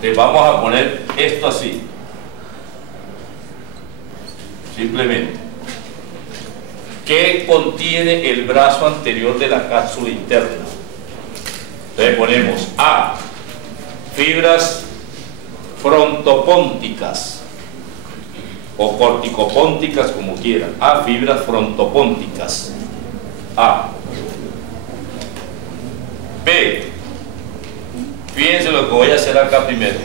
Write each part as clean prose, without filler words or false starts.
Te vamos a poner esto así. Simplemente. ¿Qué contiene el brazo anterior de la cápsula interna? Entonces ponemos A, fibras frontopónticas o corticopónticas, como quieran. A, fibras frontopónticas. A. B. Fíjense lo que voy a hacer acá primero.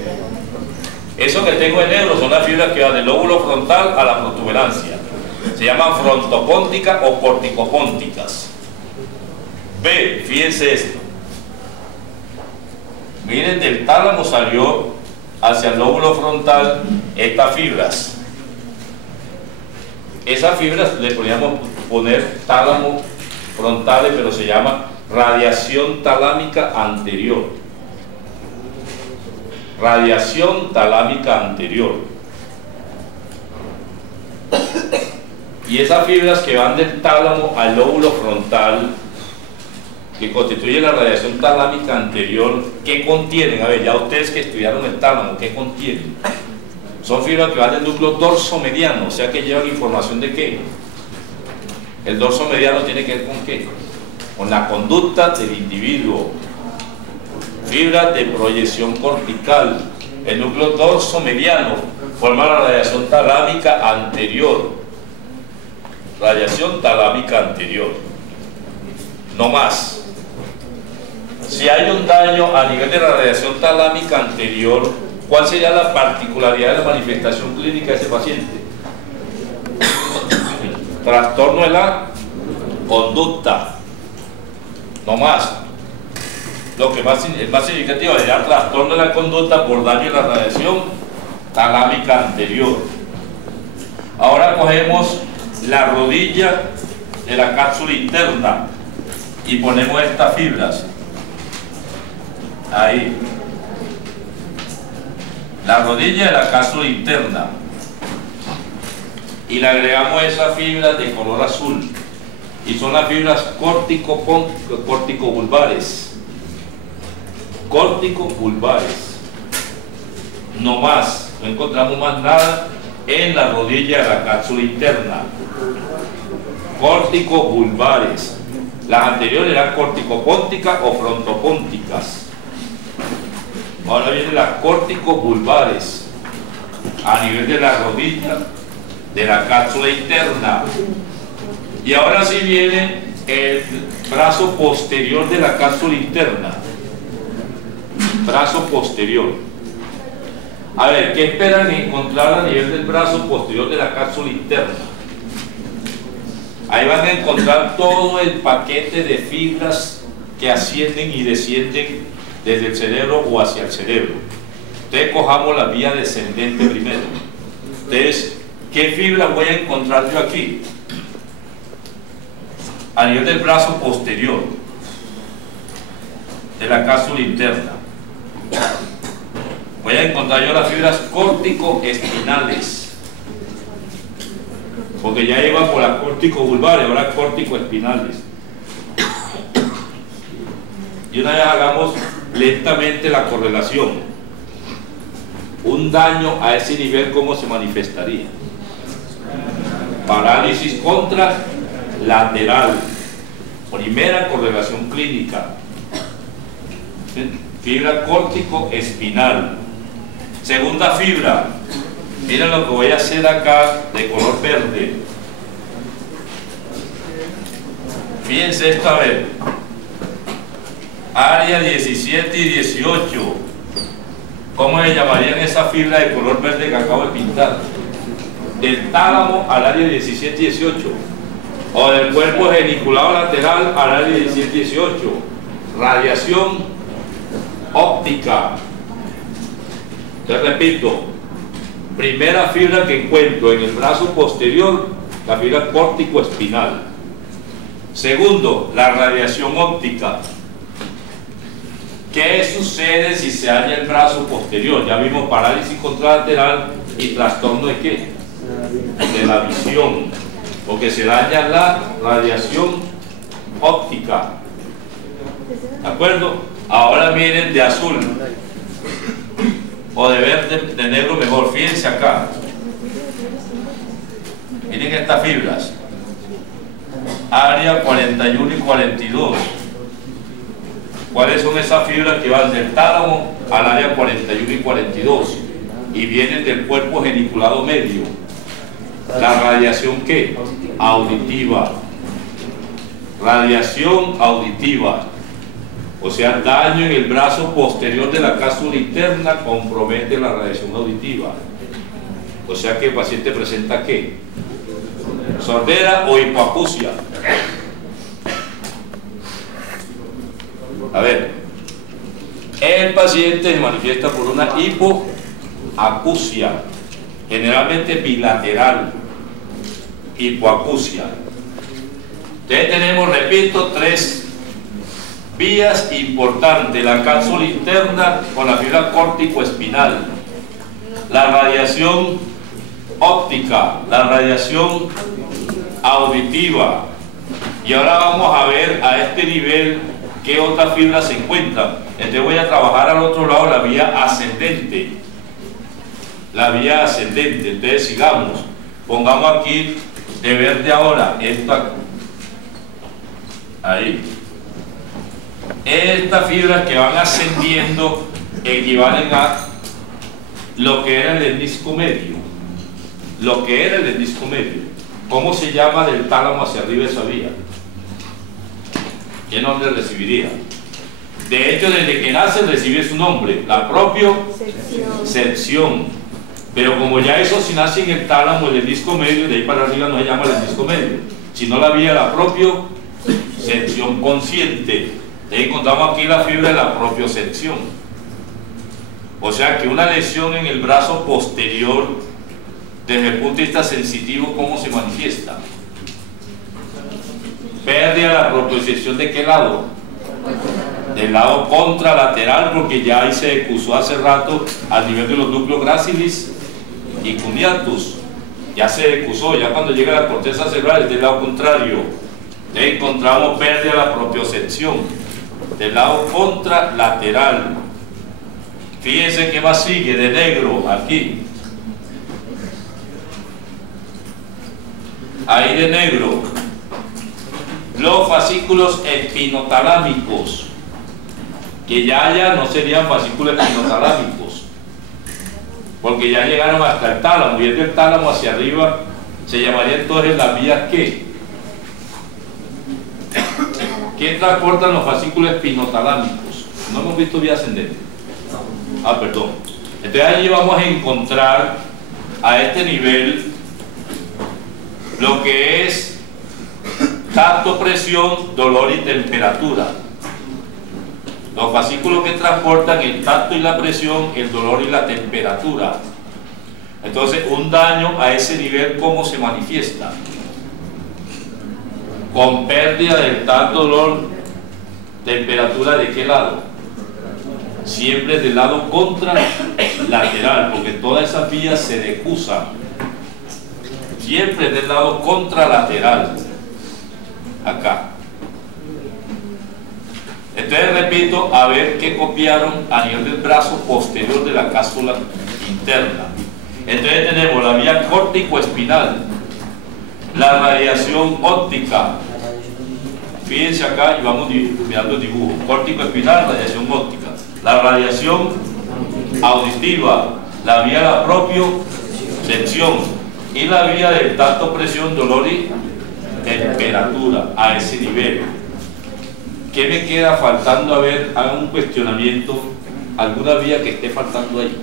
Eso que tengo en negro son las fibras que van del lóbulo frontal a la protuberancia. Se llaman frontopónticas o corticopónticas. B. Fíjense esto. Miren, del tálamo salió hacia el lóbulo frontal estas fibras. Esas fibras le podríamos poner tálamo frontales, pero se llama radiación talámica anterior. Radiación talámica anterior. Y esas fibras que van del tálamo al lóbulo frontal, que constituye la radiación talámica anterior, ¿qué contienen? A ver, ya ustedes que estudiaron el tálamo, ¿qué contienen? Son fibras que van del núcleo dorso-mediano, o sea que llevan información de qué. El dorso-mediano tiene que ver con qué, con la conducta del individuo. Fibras de proyección cortical. El núcleo dorso-mediano forma la radiación talámica anterior. Radiación talámica anterior. No más. Si hay un daño a nivel de la radiación talámica anterior, ¿cuál sería la particularidad de la manifestación clínica de ese paciente? Trastorno de la conducta. No más. Lo que es más significativo sería trastorno de la conducta por daño de la radiación talámica anterior. Ahora cogemos la rodilla de la cápsula interna y ponemos estas fibras ahí, la rodilla de la cápsula interna, y le agregamos esas fibras de color azul, y son las fibras corticovulvares. Corticovulvares. No más, no encontramos más nada en la rodilla de la cápsula interna. Corticovulvares. Las anteriores eran corticopónticas o frontopónticas. Ahora vienen las corticovulvares a nivel de la rodilla de la cápsula interna. Y ahora sí viene el brazo posterior de la cápsula interna. Brazo posterior. A ver, ¿qué esperan encontrar a nivel del brazo posterior de la cápsula interna? Ahí van a encontrar todo el paquete de fibras que ascienden y descienden desde el cerebro o hacia el cerebro. Entonces cojamos la vía descendente primero. Entonces, ¿qué fibra voy a encontrar yo aquí? A nivel del brazo posterior de la cápsula interna voy a encontrar yo las fibras córtico-espinales, porque ya iba por las corticovulvares, ahora córtico-espinales. Y una vez hagamos lentamente la correlación. Un daño a ese nivel, ¿cómo se manifestaría? Parálisis contralateral. Primera correlación clínica. Fibra córtico-espinal. Segunda fibra. Miren lo que voy a hacer acá de color verde. Fíjense esto, a ver. Área 17 y 18. ¿Cómo le llamarían esa fibra de color verde que acabo de pintar? Del tálamo al área 17 y 18. O del cuerpo geniculado lateral al área 17 y 18. Radiación óptica. Te repito, primera fibra que encuentro en el brazo posterior, la fibra córtico-espinal. Segundo, la radiación óptica. ¿Qué sucede si se halla el brazo posterior? Ya vimos parálisis contralateral y trastorno de ¿qué? De la visión, porque se daña la radiación óptica. ¿De acuerdo? Ahora miren de azul. o de verde, de negro mejor. Fíjense acá. Miren estas fibras. Área 41 y 42. ¿Cuáles son esas fibras que van del tálamo al área 41 y 42? Y vienen del cuerpo geniculado medio. La radiación, ¿qué? Auditiva. Radiación auditiva. O sea, daño en el brazo posterior de la cápsula interna compromete la radiación auditiva. O sea que el paciente presenta ¿qué? Sordera o hipoacusia. A ver, el paciente se manifiesta por una hipoacusia, generalmente bilateral, hipoacusia. Entonces tenemos, repito, tres vías importantes: la cápsula interna con la fibra córtico-espinal, la radiación óptica, la radiación auditiva. Y ahora vamos a ver a este nivel qué otras fibras se encuentran. Entonces voy a trabajar al otro lado la vía ascendente. La vía ascendente. Entonces sigamos. Pongamos aquí de verde ahora esta. Ahí. Estas fibras que van ascendiendo equivalen a lo que era el disco medio. Lo que era el disco medio. ¿Cómo se llama del tálamo hacia arriba esa vía? ¿Qué nombre recibiría? De hecho, desde que nace recibe su nombre, la propiocepción. Pero como ya eso, si nace en el tálamo, el disco medio, de ahí para arriba no se llama el disco medio, sino la vía de la propiocepción consciente. Ahí encontramos aquí la fibra de la propiocepción. O sea que una lesión en el brazo posterior, desde el punto de vista sensitivo, ¿cómo se manifiesta? Pérdida de la propiocepción, ¿de qué lado? Del lado contralateral, porque ya ahí se decusó hace rato al nivel de los núcleos gracilis y cuneatus. Ya se decusó, ya cuando llega a la corteza cerebral es del lado contrario. Entonces encontramos pérdida de la propiocepción del lado contralateral. Fíjense que más sigue de negro aquí. Ahí de negro. Los fascículos espinotalámicos, que ya no serían fascículos espinotalámicos, porque ya llegaron hasta el tálamo, y desde el tálamo hacia arriba se llamaría entonces las vías ¿qué? ¿Qué transportan los fascículos espinotalámicos? No hemos visto vía ascendente. Ah, perdón. Entonces allí vamos a encontrar a este nivel lo que es tacto, presión, dolor y temperatura. Los fascículos que transportan el tacto y la presión, el dolor y la temperatura. Entonces, un daño a ese nivel, ¿cómo se manifiesta? Con pérdida del tacto, dolor, temperatura, ¿de qué lado? Siempre del lado contralateral, porque todas esas vías se decusan. Siempre del lado contralateral. Acá. Entonces repito, a ver qué copiaron a nivel del brazo posterior de la cápsula interna. Entonces tenemos la vía córtico-espinal, la radiación óptica. Fíjense acá y vamos mirando el dibujo. Córtico-espinal, radiación óptica. La radiación auditiva, la vía de la propiocepción y la vía del tacto, presión, dolor y temperatura a ese nivel. ¿Qué me queda faltando? A ver, hagan un cuestionamiento, alguna vía que esté faltando ahí.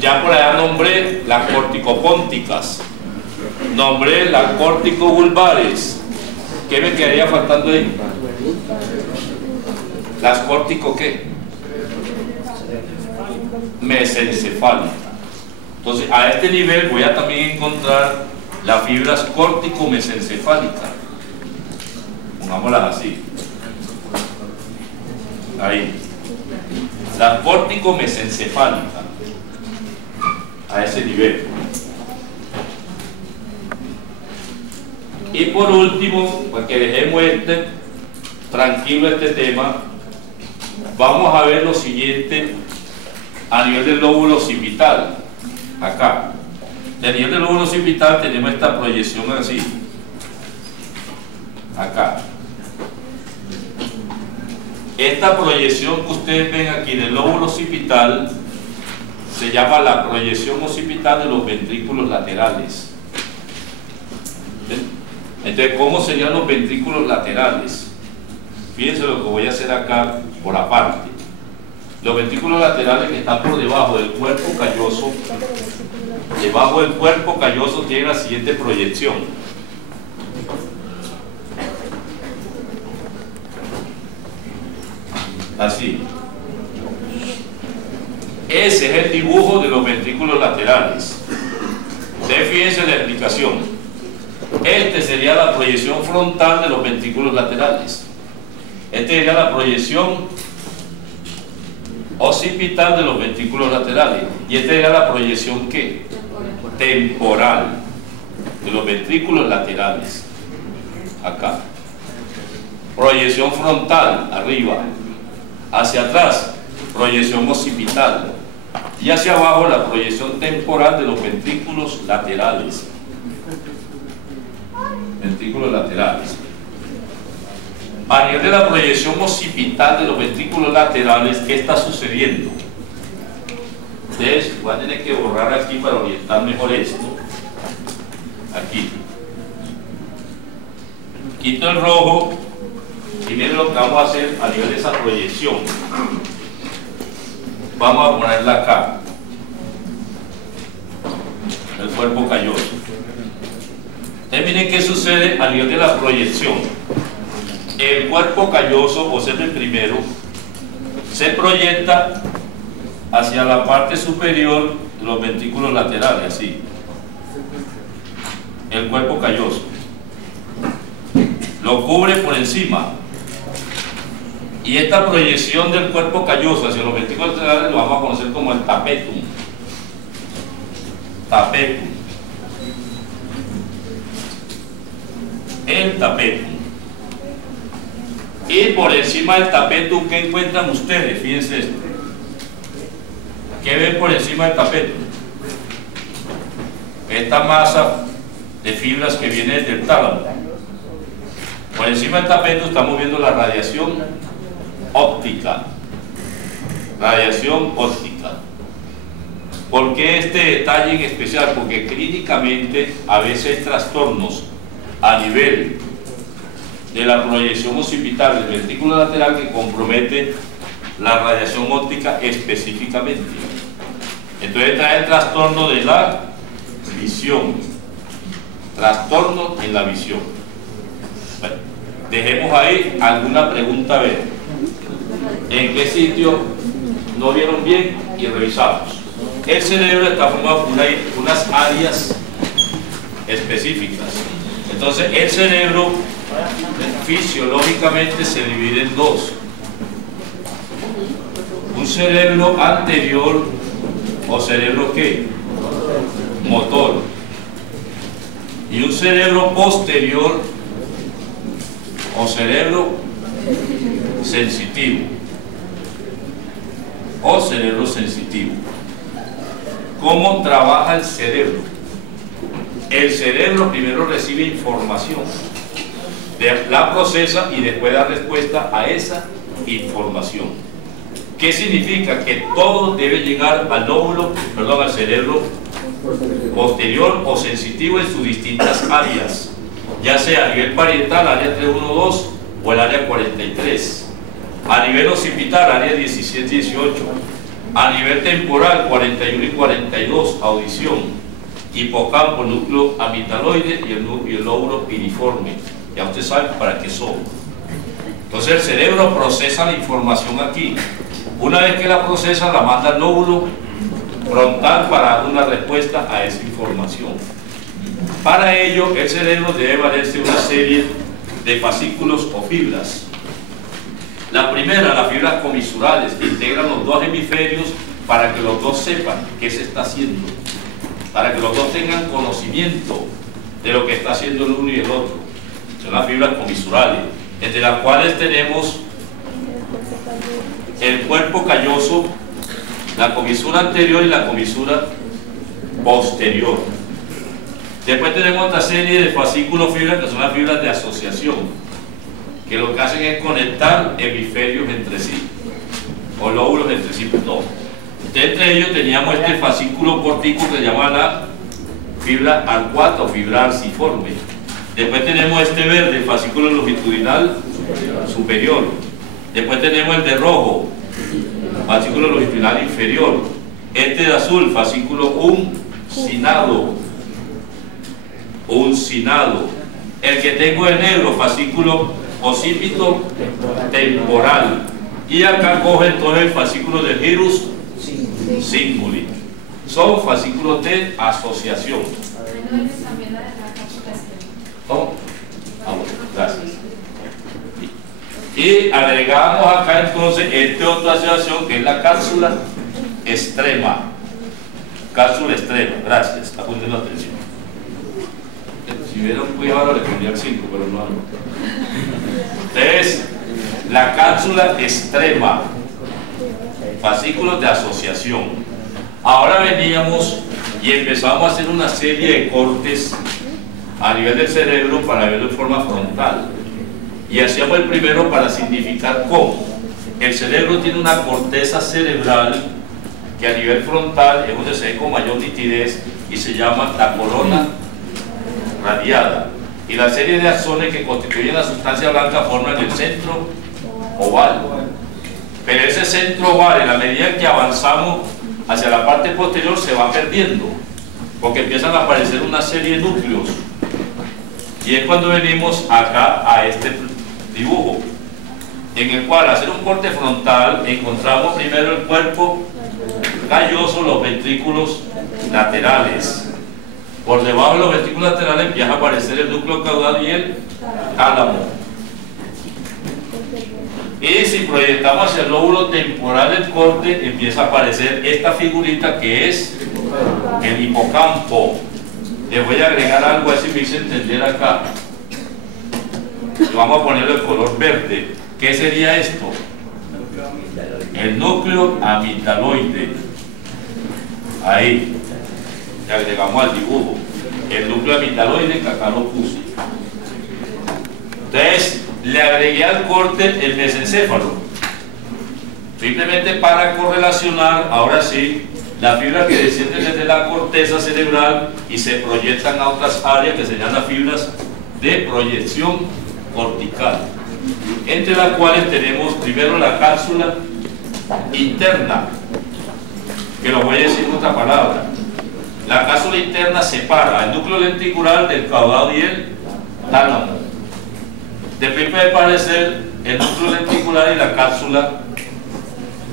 Ya por allá nombré las corticopónticas, nombré las corticovulvares. ¿Qué me quedaría faltando ahí? Las córtico ¿qué? Mesencefálicas. Entonces a este nivel voy a también encontrar las fibras córtico-mesencefálicas. Pongámoslas así. Ahí. Las córtico-mesencefálicas. A ese nivel. Y por último, para que dejemos tranquilo este tema, vamos a ver lo siguiente a nivel del lóbulo occipital. Acá. A nivel del lóbulo occipital tenemos esta proyección así. Acá. Esta proyección que ustedes ven aquí del lóbulo occipital se llama la proyección occipital de los ventrículos laterales. Entonces, ¿cómo serían los ventrículos laterales? Fíjense lo que voy a hacer acá por aparte. Los ventrículos laterales que están por debajo del cuerpo calloso, debajo del cuerpo calloso tienen la siguiente proyección. Así. Ese es el dibujo de los ventrículos laterales. Ustedes fíjense en la explicación. Este sería la proyección frontal de los ventrículos laterales. Este sería la proyección occipital de los ventrículos laterales. Y esta sería la proyección ¿qué? Temporal de los ventrículos laterales. Acá. Proyección frontal, arriba. Hacia atrás, proyección occipital. Y hacia abajo, la proyección temporal de los ventrículos laterales. Ventrículos laterales. A nivel de la proyección occipital de los ventrículos laterales, ¿qué está sucediendo? Ustedes van a tener que borrar aquí para orientar mejor esto. Aquí. Quito el rojo y miren lo que vamos a hacer a nivel de esa proyección. Vamos a ponerla acá. El cuerpo calloso. Ustedes miren qué sucede a nivel de la proyección. El cuerpo calloso, o sea, el primero, se proyecta hacia la parte superior de los ventrículos laterales, así. El cuerpo calloso. Lo cubre por encima. Y esta proyección del cuerpo calloso hacia los ventrículos laterales lo vamos a conocer como el tapetum. Tapetum. El tapetum. Y por encima del tapetum, ¿qué encuentran ustedes? Fíjense esto. ¿Qué ven por encima del tapetum? Esta masa de fibras que viene desde el tálamo. Por encima del tapetum estamos viendo la radiación óptica. Radiación óptica. ¿Por qué este detalle en especial? Porque clínicamente a veces hay trastornos a nivel de la proyección occipital del ventrículo lateral que compromete la radiación óptica específicamente. Entonces trae el trastorno de la visión. Trastorno en la visión. Bueno, dejemos ahí alguna pregunta a ver. ¿En qué sitio no vieron bien? Y revisamos. El cerebro está formado por unas áreas específicas. Entonces el cerebro fisiológicamente se divide en dos. Un cerebro anterior o cerebro ¿qué? Motor. Y un cerebro posterior o cerebro sensitivo. O cerebro sensitivo. ¿Cómo trabaja el cerebro? El cerebro primero recibe información, la procesa y después da respuesta a esa información. ¿Qué significa? Que todo debe llegar al lóbulo, perdón, al cerebro posterior o sensitivo en sus distintas áreas, ya sea a nivel parietal, área 312 o el área 43, a nivel occipital, área 17-18, a nivel temporal, 41 y 42, audición, hipocampo, núcleo amigdaloide y el lóbulo piriforme. Ya ustedes saben para qué son. Entonces el cerebro procesa la información aquí. Una vez que la procesa, la manda al lóbulo frontal para dar una respuesta a esa información. Para ello, el cerebro debe valerse una serie de fascículos o fibras. La primera, las fibras comisurales, que integran los dos hemisferios para que los dos sepan qué se está haciendo, para que los dos tengan conocimiento de lo que está haciendo el uno y el otro. Son las fibras comisurales, entre las cuales tenemos el cuerpo calloso, la comisura anterior y la comisura posterior. Después tenemos otra serie de fascículos fibras que son las fibras de asociación, que lo que hacen es conectar hemisferios entre sí, o lóbulos entre sí, perdón. Entre ellos teníamos este fascículo cortico que se llama la fibra arcuata o fibra arciforme. Después tenemos este verde, el fascículo longitudinal superior. Después tenemos el de rojo, fascículo longitudinal inferior. Este de azul, fascículo uncinado. El que tengo de negro, fascículo ocípito temporal. Y acá coge entonces el fascículo de gyrus singuli. Son fascículos de asociación. ¿Cómo? Vamos, gracias. Y agregamos acá entonces esta otra asociación que es la cápsula extrema. Cápsula extrema, gracias, apunten la atención. Si hubiera un cuidado le pondría el 5, pero no. Entonces, la cápsula extrema, fascículos de asociación. Ahora veníamos y empezamos a hacer una serie de cortes a nivel del cerebro para verlo en forma frontal. Y hacíamos el primero para significar cómo el cerebro tiene una corteza cerebral que a nivel frontal es donde se ve con mayor nitidez y se llama la corona radiada. Y la serie de axones que constituyen la sustancia blanca forman el centro oval. Pero ese centro oval, en la medida en que avanzamos hacia la parte posterior, se va perdiendo, porque empiezan a aparecer una serie de núcleos. Y es cuando venimos acá a este dibujo, en el cual, al hacer un corte frontal, encontramos primero el cuerpo calloso, los ventrículos laterales. Por debajo de los ventrículos laterales empieza a aparecer el núcleo caudal y el tálamo. Y si proyectamos hacia el lóbulo temporal del corte, empieza a aparecer esta figurita que es el hipocampo. Les voy a agregar algo así me hice entender acá. Vamos a ponerlo de color verde. ¿Qué sería esto? El núcleo amigdaloide. Ahí. Le agregamos al dibujo. El núcleo amigdaloide que acá lo puse. Entonces, le agregué al corte el mesencéfalo. Simplemente para correlacionar, ahora sí, las fibras que descienden desde la corteza cerebral y se proyectan a otras áreas que se llaman las fibras de proyección cortical, entre las cuales tenemos primero la cápsula interna, que lo voy a decir en otra palabra. La cápsula interna separa el núcleo lenticular del caudal y el tálamo. Después puede aparecer el núcleo lenticular y la cápsula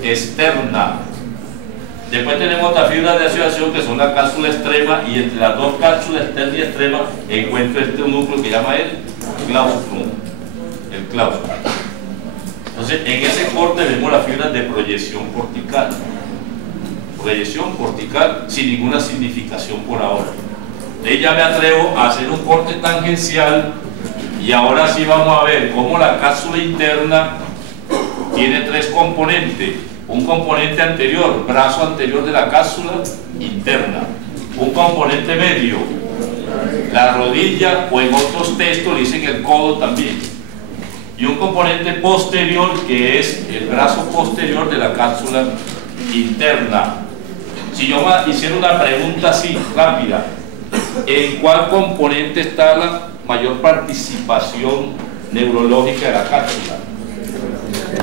externa. Después tenemos otras fibras de asociación que son la cápsula extrema, y entre las dos cápsulas externa y extrema encuentro este núcleo que llama el claustrum. El claustrum. Entonces, en ese corte vemos las fibras de proyección cortical. Proyección cortical sin ninguna significación por ahora. De ahí ya me atrevo a hacer un corte tangencial, y ahora sí vamos a ver cómo la cápsula interna tiene tres componentes. Un componente anterior, brazo anterior de la cápsula interna. Un componente medio, la rodilla, o en otros textos le dicen el codo también. Y un componente posterior que es el brazo posterior de la cápsula interna. Si yo hiciera una pregunta así, rápida, ¿en cuál componente está la mayor participación neurológica de la cápsula?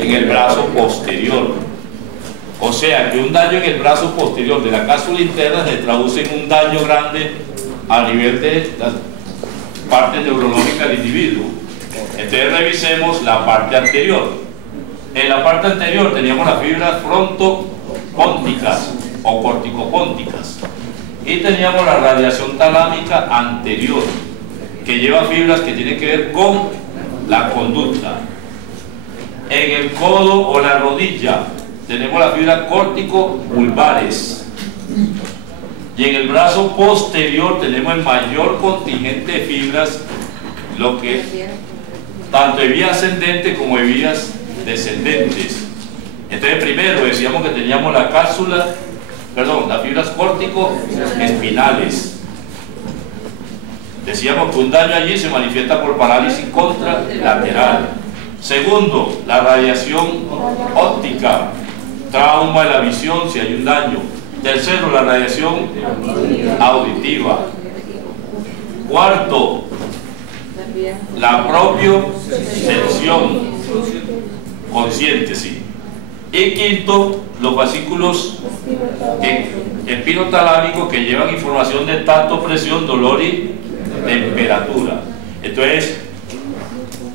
En el brazo posterior. O sea que un daño en el brazo posterior de la cápsula interna se traduce en un daño grande a nivel de las partes neurológicas del individuo. Entonces revisemos la parte anterior. En la parte anterior teníamos las fibras frontopónticas o corticopónticas, y teníamos la radiación talámica anterior, que lleva fibras que tienen que ver con la conducta. En el codo o la rodilla tenemos las fibras córtico-vulvares, y en el brazo posterior tenemos el mayor contingente de fibras, lo que tanto de vías ascendentes como de vías descendentes. Entonces primero decíamos que teníamos la cápsula, perdón, las fibras córtico-espinales. Decíamos que un daño allí se manifiesta por parálisis contralateral. Segundo, la radiación óptica, trauma de la visión si hay un daño. Tercero, la radiación auditiva. Cuarto, la propiocepción consciente, sí. Y quinto, los fascículos espinotalámicos que llevan información de tacto, presión, dolor y temperatura. Entonces,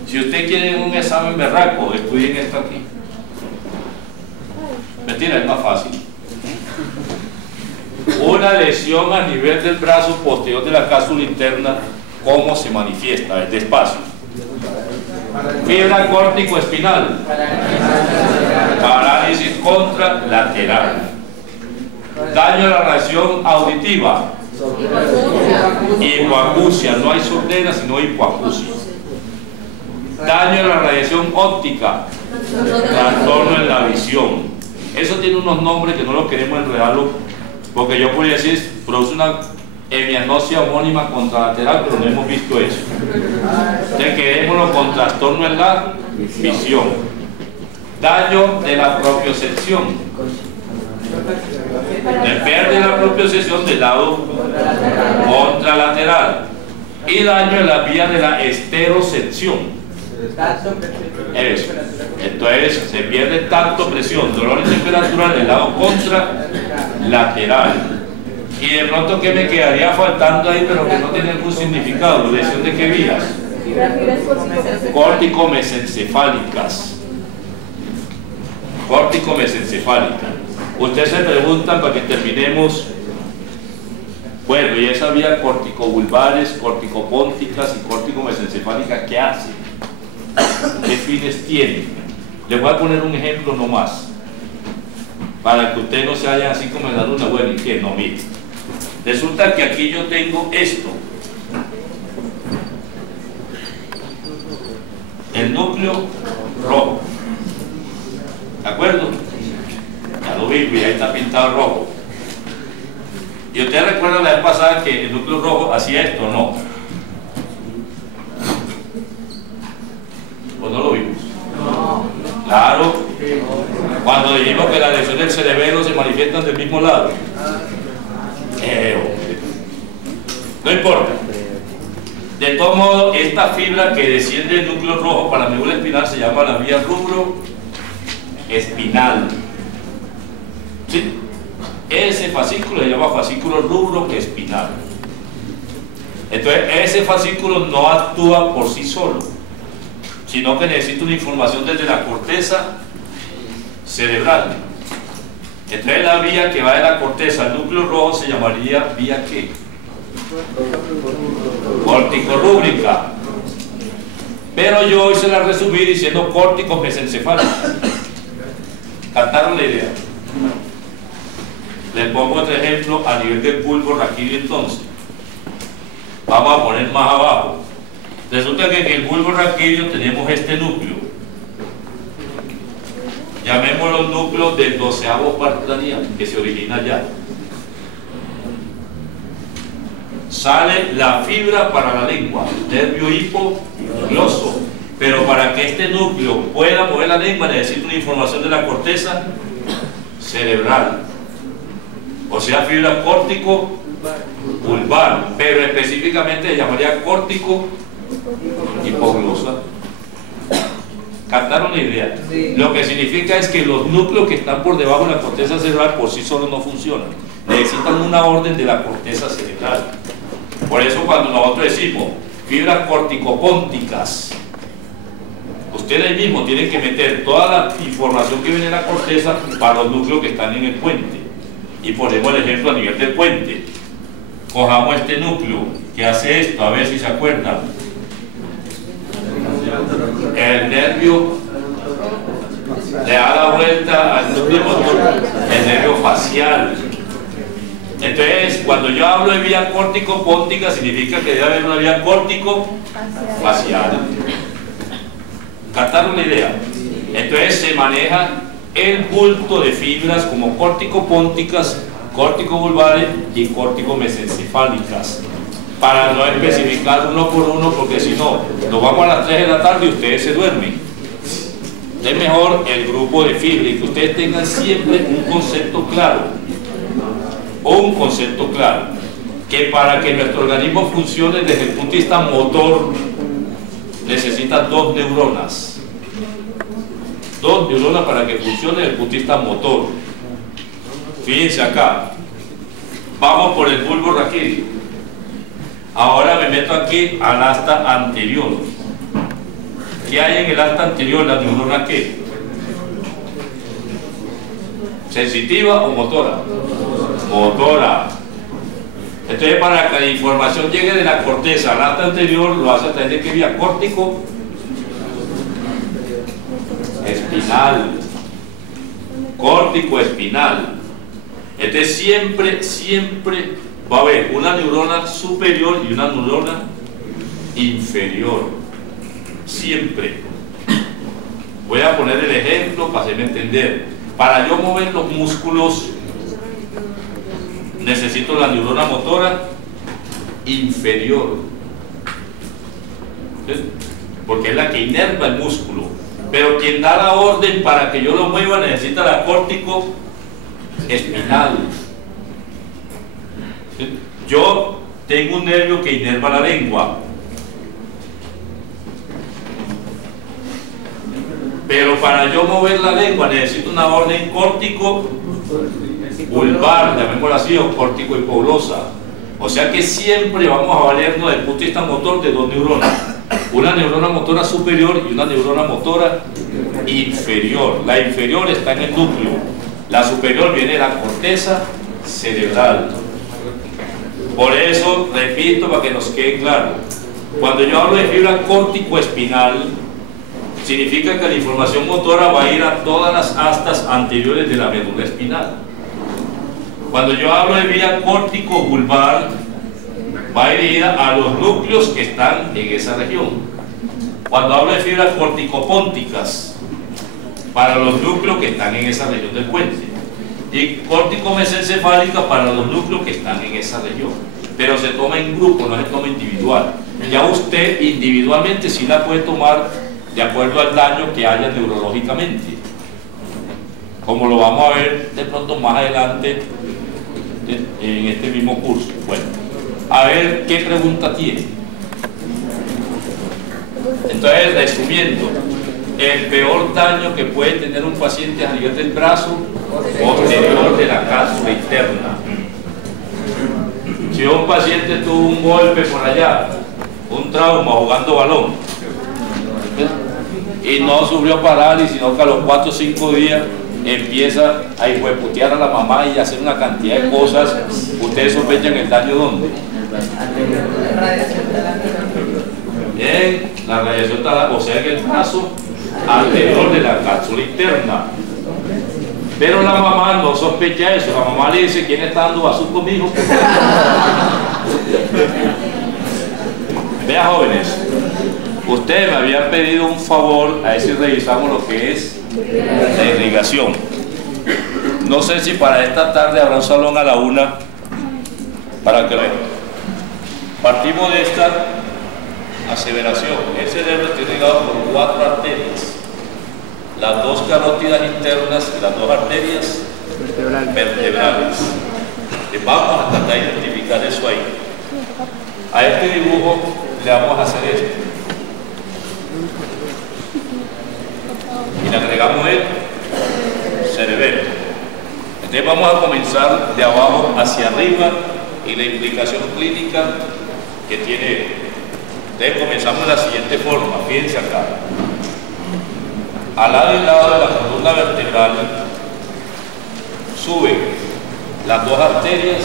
si usted quiere un examen berraco, estudien esto aquí. Mentira, es más fácil. Una lesión a nivel del brazo posterior de la cápsula interna, ¿cómo se manifiesta? Despacio. Fibra córtico-espinal, parálisis contralateral, daño a la radiación auditiva, hipoacusia, no hay sordera sino hipoacusia, daño a la radiación óptica, trastorno en la visión. Eso tiene unos nombres que no los queremos enredarlo, porque yo podría decir, produce una hemianosia homónima contralateral, pero no hemos visto eso. Entonces quedémonos con trastorno en la visión, daño de la propiocepción, de pérdida de la propiocepción del lado contralateral, y daño en las vías de la esterocepción. Eso. Entonces se pierde tacto, presión, dolor y temperatura en el lado contralateral. Y de pronto, ¿qué me quedaría faltando ahí, pero que no tiene algún significado? ¿Lesión de qué vías? Córtico-mesencefálicas. Córtico-mesencefálicas. Ustedes se preguntan, para que terminemos, bueno, y esas vías corticovulvares, corticopónticas y córtico-mesencefálicas, ¿qué hacen? ¿Qué fines tienen? Les voy a poner un ejemplo nomás, para que ustedes no se vayan así como en la luna. Bueno, ¿y qué? No, miren. Resulta que aquí yo tengo esto, el núcleo rojo, ¿de acuerdo? Ya lo vimos y ahí está pintado rojo. Y ustedes recuerdan la vez pasada que el núcleo rojo hacía esto, ¿no? ¿O no lo vimos? No. Claro, cuando dijimos que las lesiones del cerebelo se manifiestan del mismo lado. No importa. De todo modo, esta fibra que desciende del núcleo rojo para la médula espinal se llama la vía rubro espinal. ¿Sí? Ese fascículo se llama fascículo rubro espinal. Entonces, ese fascículo no actúa por sí solo, sino que necesita una información desde la corteza cerebral. Entonces la vía que va de la corteza al núcleo rojo se llamaría vía ¿qué? Corticorrúbrica. Pero yo hoy se la resumí diciendo córtico-mesencefálica. ¿Captaron la idea? Les pongo otro ejemplo a nivel del bulbo raquídeo entonces. Vamos a poner más abajo. Resulta que en el bulbo raquídeo tenemos este núcleo. Llamémoslo núcleo del 12avo parte cranial, que se origina allá. Sale la fibra para la lengua, nervio hipogloso. Pero para que este núcleo pueda mover la lengua necesita una información de la corteza cerebral. O sea, fibra córtico-vulvar, pero específicamente se llamaría córtico hipoglosa. ¿Captaron la idea? Sí. Lo que significa es que los núcleos que están por debajo de la corteza cerebral por sí solos no funcionan. Necesitan una orden de la corteza cerebral. Por eso cuando nosotros decimos fibras corticopónticas, ustedes mismos tienen que meter toda la información que viene de la corteza para los núcleos que están en el puente. Y ponemos el ejemplo a nivel del puente. Cojamos este núcleo que hace esto, a ver si se acuerdan. El nervio le da la vuelta al núcleo motor, el nervio facial. Entonces, cuando yo hablo de vía córtico-póntica, significa que debe haber una vía córtico-facial. ¿Captaron la idea? Entonces se maneja el bulto de fibras como córtico-pónticas, córtico-vulvares y córtico-mesencefálicas, para no especificar uno por uno, porque si no, nos vamos a las 3 de la tarde y ustedes se duermen. Es mejor el grupo de fibra y que ustedes tengan siempre un concepto claro, que para que nuestro organismo funcione desde el punto de vista motor, necesita 2 neuronas. 2 neuronas para que funcione desde el punto de vista motor. Fíjense acá, vamos por el bulbo raquídeo. Ahora me meto aquí al asta anterior. ¿Qué hay en el asta anterior? ¿La neurona qué? ¿Sensitiva o motora? Motora. Entonces, para que la información llegue de la corteza al asta anterior, lo hace a través de qué vía? Córtico espinal. Córtico espinal. Entonces, siempre va a haber una neurona superior y una neurona inferior. Siempre. Voy a poner el ejemplo para hacerme entender. Para yo mover los músculos, necesito la neurona motora inferior, ¿sí? Porque es la que inerva el músculo, pero quien da la orden para que yo lo mueva necesita la córtico espinal, ¿sí? Yo tengo un nervio que inerva la lengua, pero para yo mover la lengua necesito una orden córtico vulvar, llamémoslo así, o córtico hipoglosa. O sea que siempre vamos a valernos del punto de vista motor de 2 neuronas, una neurona motora superior y una neurona motora inferior. La inferior está en el núcleo, la superior viene de la corteza cerebral. Por eso, repito para que nos quede claro, cuando yo hablo de fibra córtico-espinal, significa que la información motora va a ir a todas las astas anteriores de la médula espinal. Cuando yo hablo de vía córtico-vulvar, va dirigida a los núcleos que están en esa región. Cuando hablo de fibras corticopónticas, para los núcleos que están en esa región del puente. Y córtico-mesencefálica para los núcleos que están en esa región. Pero se toma en grupo, no se toma individual. Ya usted individualmente sí la puede tomar de acuerdo al daño que haya neurológicamente, como lo vamos a ver de pronto más adelante en este mismo curso. Bueno, a ver qué pregunta tiene. Entonces, resumiendo, el peor daño que puede tener un paciente es a nivel del brazo posterior de la cápsula interna. Si un paciente tuvo un golpe por allá, un trauma jugando balón, y no sufrió parálisis, sino que a los 4 o 5 días empieza a hijueputear a la mamá y a hacer una cantidad de cosas, ustedes sospechan el daño ¿dónde? En la radiación talámica, o sea, en el brazo anterior de la cápsula interna. Pero la mamá no sospecha eso, la mamá le dice: ¿quién está dando basura conmigo? Vean, jóvenes, ustedes me habían pedido un favor, a ver si revisamos lo que es la irrigación. No sé si para esta tarde habrá un salón a la 1 para que vean. Partimos de esta aseveración: el cerebro está irrigado por 4 arterias, las 2 carótidas internas y las 2 arterias vertebrales. Vamos a tratar de identificar eso ahí. A este dibujo le vamos a hacer esto y le agregamos el cerebelo. Entonces vamos a comenzar de abajo hacia arriba y la implicación clínica que tiene. Entonces comenzamos de la siguiente forma. Fíjense acá, al lado y lado de la columna vertebral suben las 2 arterias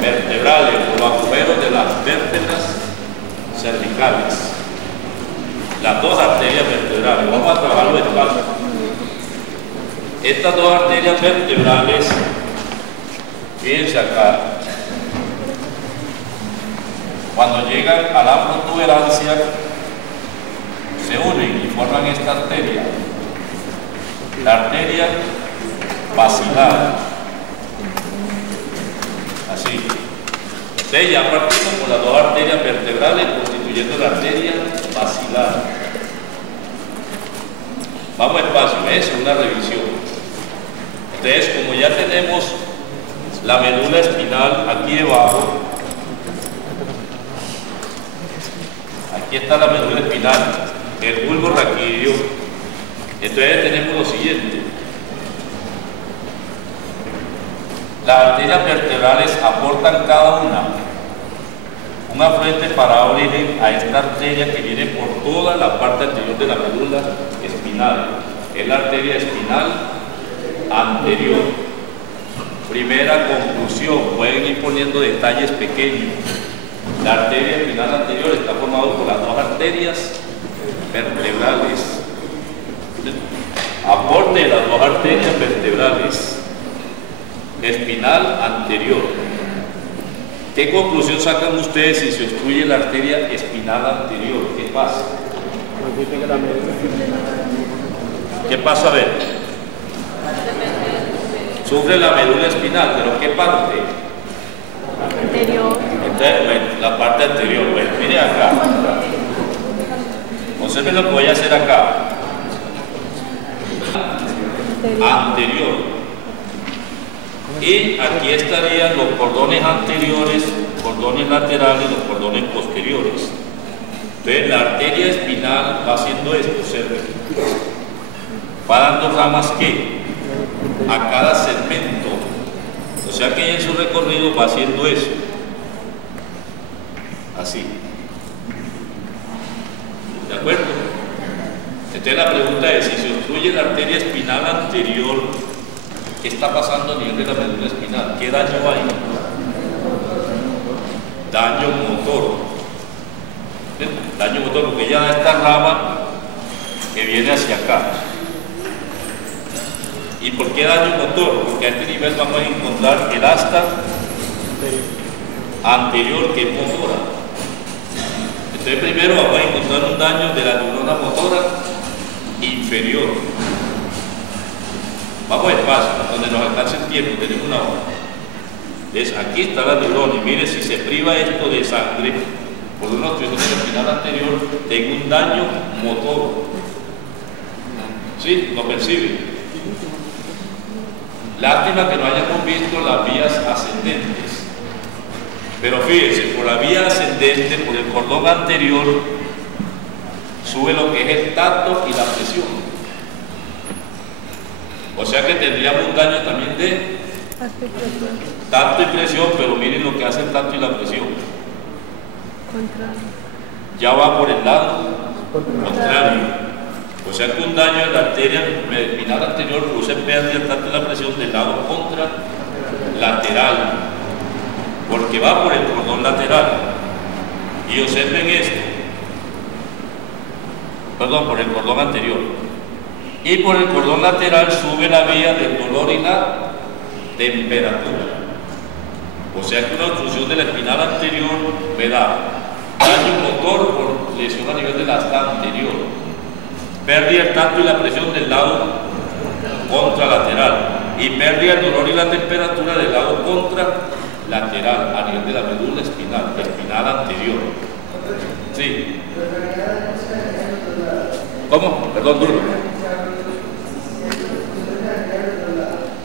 vertebrales o los agujeros de las vértebras cervicales, las 2 arterias vertebrales. Vamos a trabajarlo despacio. Estas 2 arterias vertebrales, fíjense acá, cuando llegan a la protuberancia se unen y forman esta arteria. la arteria basilar. Así. Entonces ya partimos con las dos arterias vertebrales constituyendo la arteria basilar. Vamos despacio, eso es una revisión. Entonces, como ya tenemos la médula espinal aquí debajo, aquí está la médula espinal, el bulbo raquídeo. Entonces tenemos lo siguiente: las arterias vertebrales aportan cada una un afluente para dar origen a esta arteria que viene por toda la parte anterior de la médula espinal. Es la arteria espinal anterior. Primera conclusión, pueden ir poniendo detalles pequeños. La arteria espinal anterior está formada por las dos arterias vertebrales. Aporte de las dos arterias vertebrales. Espinal anterior. ¿Qué conclusión sacan ustedes si se obstruye la arteria espinal anterior? ¿Qué pasa? ¿Qué pasa? A ver. Sufre la médula espinal, ¿pero qué parte? Anterior. Entonces, bueno, la parte anterior. Bueno, mire acá. Observen lo que voy a hacer acá. Anterior. Y aquí estarían los cordones anteriores, cordones laterales y los cordones posteriores. Entonces la arteria espinal va haciendo esto, observen. Va dando ramas que a cada segmento, o sea que en su recorrido va haciendo eso. Así. ¿De acuerdo? Entonces la pregunta es, si se obstruye la arteria espinal anterior, ¿qué está pasando a nivel de la médula espinal? ¿Qué daño hay? Daño motor. ¿Sí? Daño motor, porque ya da esta rama que viene hacia acá. ¿Y por qué daño motor? Porque a este nivel vamos a encontrar el asta anterior que es motora. Entonces primero vamos a encontrar un daño de la neurona motora inferior. Vamos despacio, donde nos alcance el tiempo, tenemos una hora. Entonces, aquí está la neurona, y mire, si se priva esto de sangre por una obstrucción de la espinal anterior, tengo un daño motor. ¿Sí? ¿Lo percibe? Lástima que no hayamos visto las vías ascendentes. Pero fíjense, por la vía ascendente, por el cordón anterior, sube lo que es el tacto y la presión. O sea que tendríamos un daño también de tacto y presión, pero miren lo que hace el tacto y la presión. Ya va por el lado contrario. O sea que un daño en la arteria espinal anterior produce pérdida del tacto y la presión del lado contralateral, porque va por el cordón lateral. Y observen esto. Perdón, por el cordón anterior. Y por el cordón lateral sube la vía del dolor y la temperatura. O sea que una obstrucción de la espinal anterior me da daño motor por lesión a nivel de la asta anterior, pérdida del tacto y la presión del lado contralateral y pérdida del dolor y la temperatura del lado contralateral a nivel de la médula espinal anterior. ¿Sí? ¿Cómo? Perdón, duro.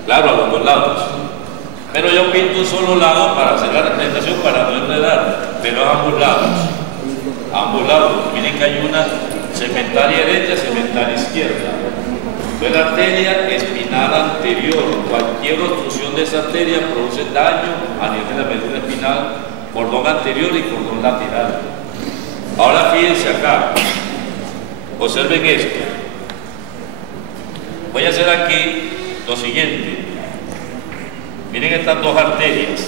Claro, a los dos lados. Pero yo pinto un solo lado para hacer la representación, para no enredar, pero a ambos lados. A ambos lados. Miren que hay una segmentaria derecha, segmentaria izquierda. Entonces la arteria espinal anterior, cualquier obstrucción de esa arteria produce daño a nivel de la médula espinal, cordón anterior y cordón lateral. Ahora fíjense acá. Observen esto. Voy a hacer aquí lo siguiente. Miren estas dos arterias.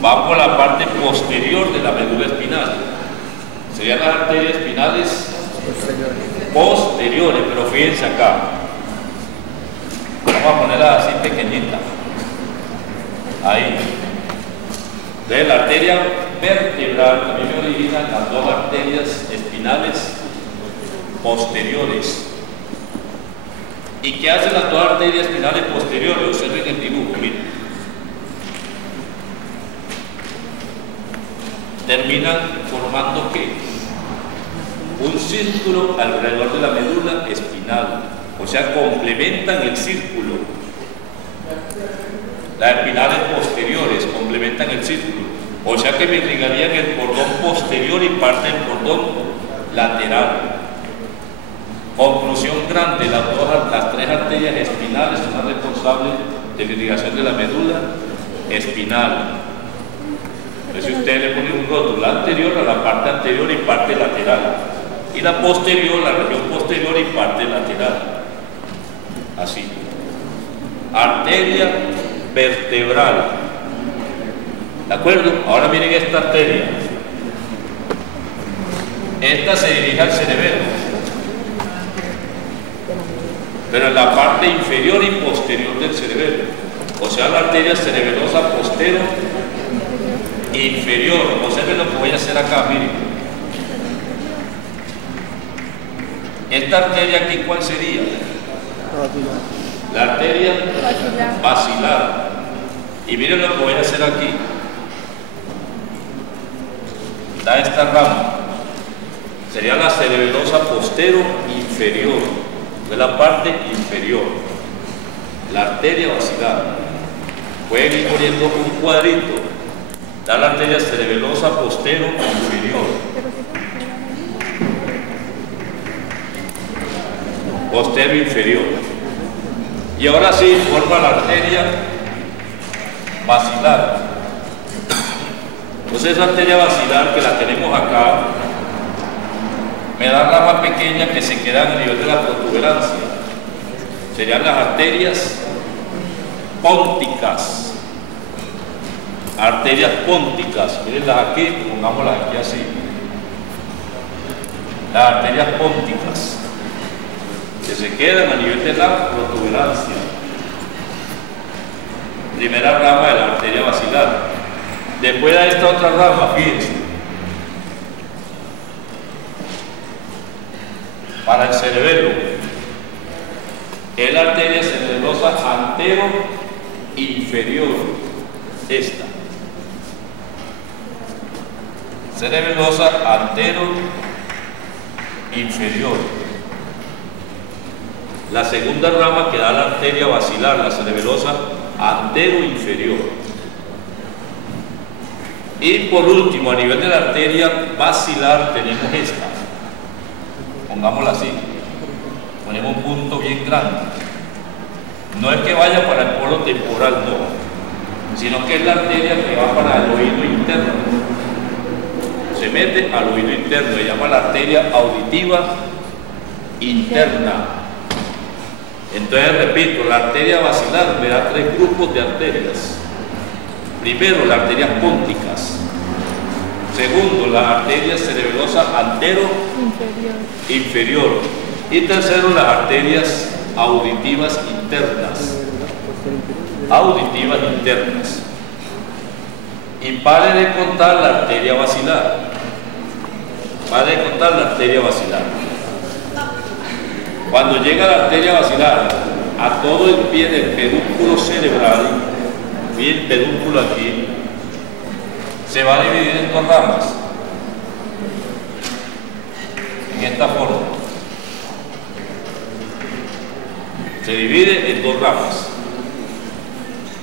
Van por la parte posterior de la médula espinal. Serían las arterias espinales posteriores, pero fíjense acá. Vamos a ponerla así pequeñita. Ahí. Entonces la arteria vertebral también me origina las dos arterias espinales posteriores. ¿Y qué hacen las dos arterias espinales posteriores? Observen el dibujo, miren. Terminan formando ¿qué? Un círculo alrededor de la médula espinal, o sea, complementan el círculo. Las espinales posteriores complementan el círculo, o sea que me irrigarían el cordón posterior y parte del cordón lateral. Conclusión grande, las tres arterias espinales son las responsables de la irrigación de la médula espinal. Entonces usted le pone un rótulo, la anterior a la parte anterior y parte lateral, y la posterior, la región posterior y parte lateral. Así. Arteria vertebral. ¿De acuerdo? Ahora miren esta arteria. Esta se dirige al cerebelo, pero en la parte inferior y posterior del cerebelo. O sea, la arteria cerebelosa postero inferior. Observen lo que voy a hacer acá, miren. Esta arteria aquí, ¿cuál sería? La arteria basilar. Y miren lo que voy a hacer aquí. Da esta rama. Sería la cerebelosa postero inferior. De la parte inferior. La arteria basilar. Pueden ir poniendo un cuadrito. Da la arteria cerebelosa postero inferior. Postero inferior. Y ahora sí forma la arteria basilar. Entonces esa arteria basilar que la tenemos acá me da ramas pequeñas que se quedan a nivel de la protuberancia. Serían las arterias pónticas. Arterias pónticas, mírenlas aquí, pongámoslas aquí así. Las arterias pónticas que se quedan a nivel de la protuberancia. Primera rama de la arteria basilar. Después de esta otra rama, fíjense. Para el cerebelo, es la arteria cerebelosa antero inferior. Esta. Cerebelosa antero inferior. La segunda rama que da la arteria basilar, la cerebelosa antero inferior. Y por último, a nivel de la arteria basilar tenemos esta. Pongámosla así. Ponemos un punto bien grande. No es que vaya para el polo temporal, no, sino que es la arteria que va para el oído interno. Se mete al oído interno, se llama la arteria auditiva interna. Entonces, repito, la arteria basilar me da tres grupos de arterias. Primero, las arterias pónticas. Segundo, la arteria cerebelosa antero inferior. Y tercero, las arterias auditivas internas. Auditivas internas. Y pare de contar la arteria basilar. Pare de contar la arteria basilar. Cuando llega la arteria basilar a todo el pie del pedúnculo cerebral, y el pedúnculo aquí, se va a dividir en dos ramas. En esta forma. Se divide en dos ramas.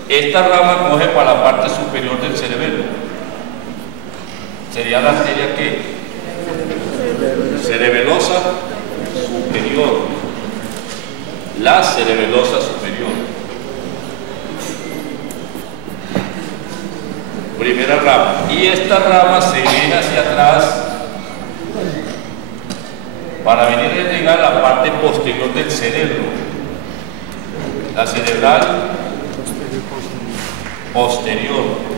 Esta rama coge para la parte superior del cerebelo. Sería la arteria que cerebelosa superior. La cerebelosa superior. Primera rama. Y esta rama se viene hacia atrás para venir a irrigar la parte posterior del cerebro. La cerebral posterior.